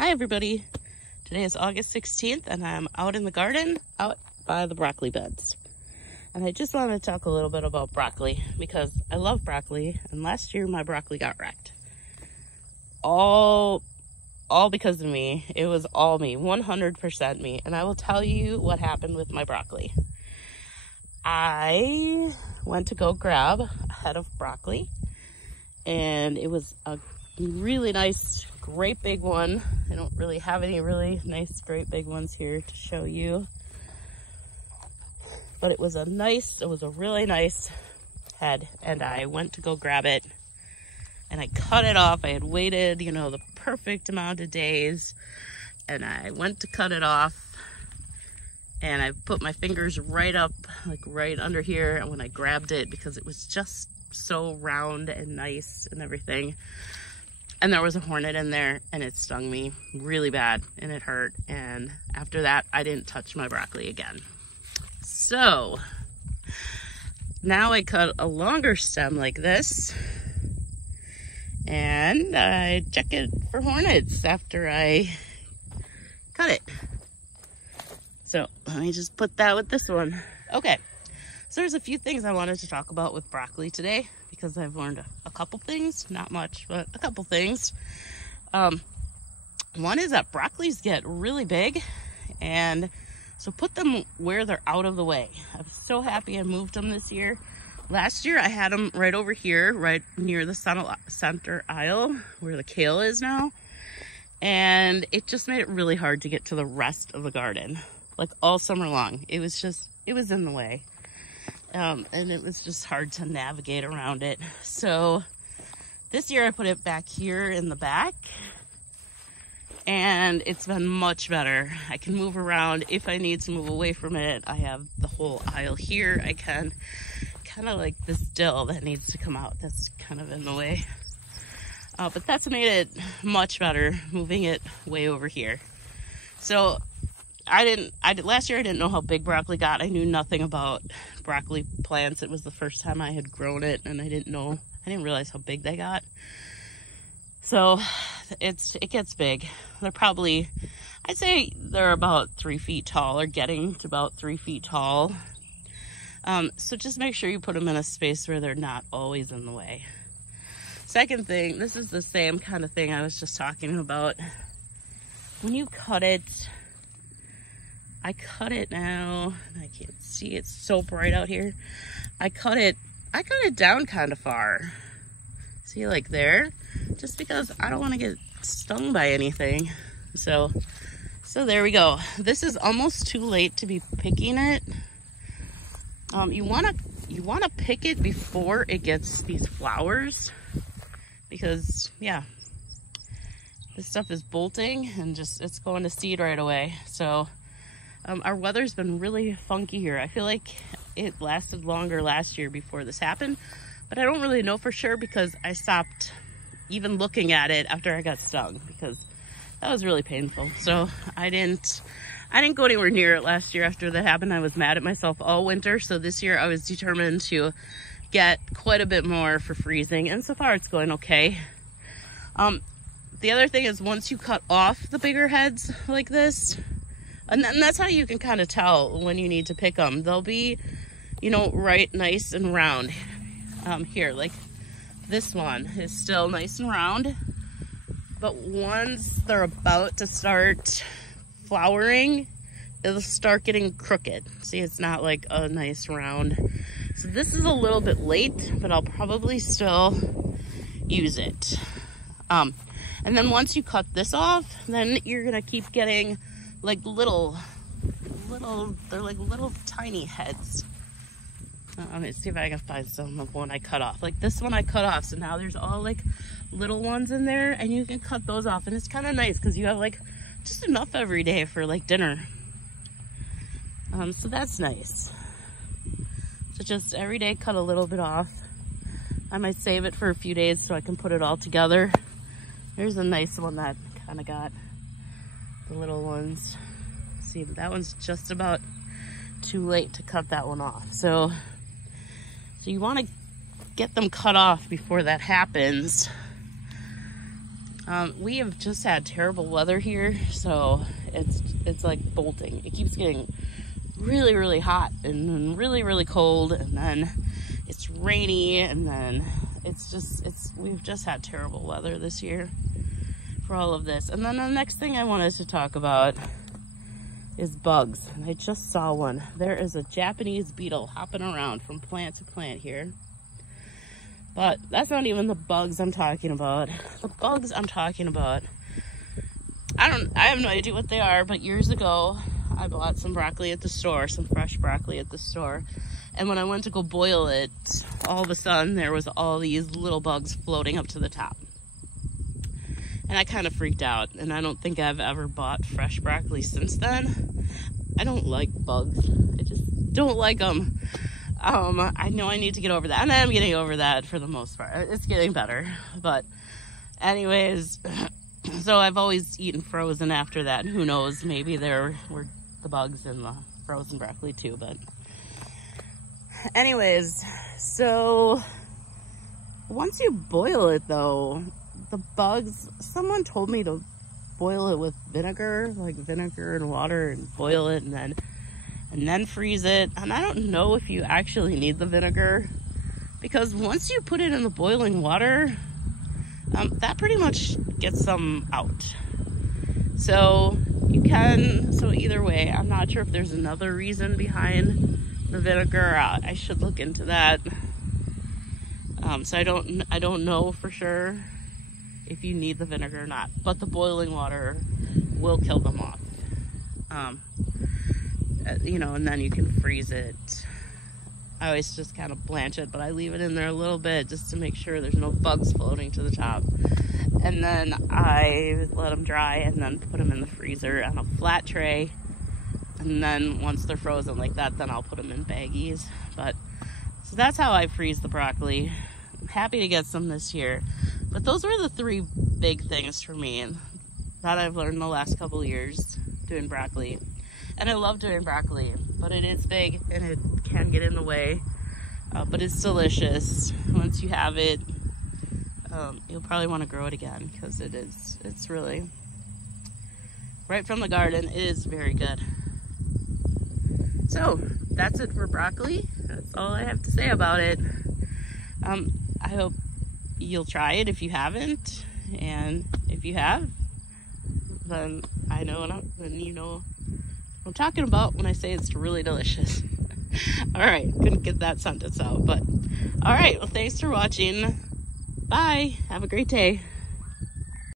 Hi everybody, today is August 16th and I'm out in the garden, out by the broccoli beds. And I just wanted to talk a little bit about broccoli because I love broccoli, and last year my broccoli got wrecked. All because of me. It was all me, 100% me. And I will tell you what happened with my broccoli. I went to go grab a head of broccoli, and it was a really nice, great big one. I don't really have any really nice, great big ones here to show you. But it was a really nice head, and I went to go grab it and I cut it off. I had waited, the perfect amount of days, and I went to cut it off, and I put my fingers right up, like right under here, and when I grabbed it, because it was just so round and nice and everything, and there was a hornet in there, and it stung me really bad and it hurt. And after that, I didn't touch my broccoli again. So now I cut a longer stem like this, and I check it for hornets after I cut it. So let me just put that with this one. Okay, so there's a few things I wanted to talk about with broccoli today, because I've learned a couple things, not much, but a couple things. One is that broccolis get really big, and so put them where they're out of the way. I'm so happy I moved them this year. Last year I had them right over here, right near the center aisle where the kale is now, and it just made it really hard to get to the rest of the garden. Like all summer long, it was in the way. And it was just hard to navigate around it. So this year I put it back here in the back, and it's been much better. I can move around if I need to move away from it. I have the whole aisle here. I can kind of like this dill that needs to come out. That's kind of in the way. But that's made it much better, moving it way over here. So last year I didn't know how big broccoli got. I knew nothing about broccoli plants. It was the first time I had grown it, and I didn't realize how big they got. So it gets big. They're probably, I'd say they're about 3 feet tall, or getting to about 3 feet tall. So just make sure you put them in a space where they're not always in the way. Second thing, this is the same kind of thing I was just talking about. When you cut it, I cut it now. I can't see, it's so bright out here. I cut it down kind of far. See, like there? Just because I don't want to get stung by anything. So there we go. This is almost too late to be picking it. You wanna pick it before it gets these flowers, because yeah, this stuff is bolting and it's going to seed right away. So our weather's been really funky here. I feel like it lasted longer last year before this happened, but I don't really know for sure, because I stopped even looking at it after I got stung, because that was really painful. So I didn't go anywhere near it last year after that happened. I was mad at myself all winter. So this year I was determined to get quite a bit more for freezing, and so far it's going okay. The other thing is, once you cut off the bigger heads like this, and that's how you can kind of tell when you need to pick them. They'll be, right nice and round. Here, like this one is still nice and round, but once they're about to start flowering, it'll start getting crooked. See, it's not like a nice round. So this is a little bit late, but I'll probably still use it. And then once you cut this off, then you're gonna keep getting like little, they're like little tiny heads. Let me see if I can find some of one I cut off. Like this one I cut off, so now there's all like little ones in there, and you can cut those off, and it's kind of nice because you have like just enough every day for like dinner. So that's nice. So just every day cut a little bit off. I might save it for a few days so I can put it all together. Here's a nice one that kind of got the little ones. See, that one's just about too late to cut that one off. So you want to get them cut off before that happens. We have just had terrible weather here, so it's like bolting. It keeps getting really, really hot and then really, really cold, and then it's rainy, and then we've just had terrible weather this year for all of this. And then the next thing I wanted to talk about is bugs. And I just saw one. There is a Japanese beetle hopping around from plant to plant here. But that's not even the bugs I'm talking about. The bugs I'm talking about, I have no idea what they are, but years ago I bought some broccoli at the store, some fresh broccoli at the store. And when I went to go boil it, all of a sudden there was all these little bugs floating up to the top. And I kind of freaked out, and I don't think I've ever bought fresh broccoli since then. I don't like bugs. I just don't like them. I know I need to get over that, and I'm getting over that for the most part. It's getting better, but anyways, so I've always eaten frozen after that. Who knows, maybe there were the bugs in the frozen broccoli too, but anyways, so once you boil it though, the bugs, someone told me to boil it with vinegar, like vinegar and water, and boil it and then freeze it. And I don't know if you actually need the vinegar, because once you put it in the boiling water, that pretty much gets them out. So you can, so either way, I'm not sure if there's another reason behind the vinegar. I should look into that. So I don't know for sure if you need the vinegar or not, but the boiling water will kill them off. You know, and then you can freeze it. I always just kind of blanch it, but I leave it in there a little bit just to make sure there's no bugs floating to the top. And then I let them dry and then put them in the freezer on a flat tray. And then once they're frozen like that, then I'll put them in baggies. But so that's how I freeze the broccoli. I'm happy to get some this year. But those were the three big things for me that I've learned the last couple of years doing broccoli. And I love doing broccoli, but it is big and it can get in the way. But it's delicious. Once you have it, you'll probably want to grow it again, because it's really, right from the garden, it is very good. So that's it for broccoli. That's all I have to say about it. I hope you'll try it if you haven't, and if you have, then I know, then you know what I'm talking about when I say it's really delicious. All right, couldn't get that sentence out, but all right, well, thanks for watching. Bye. Have a great day.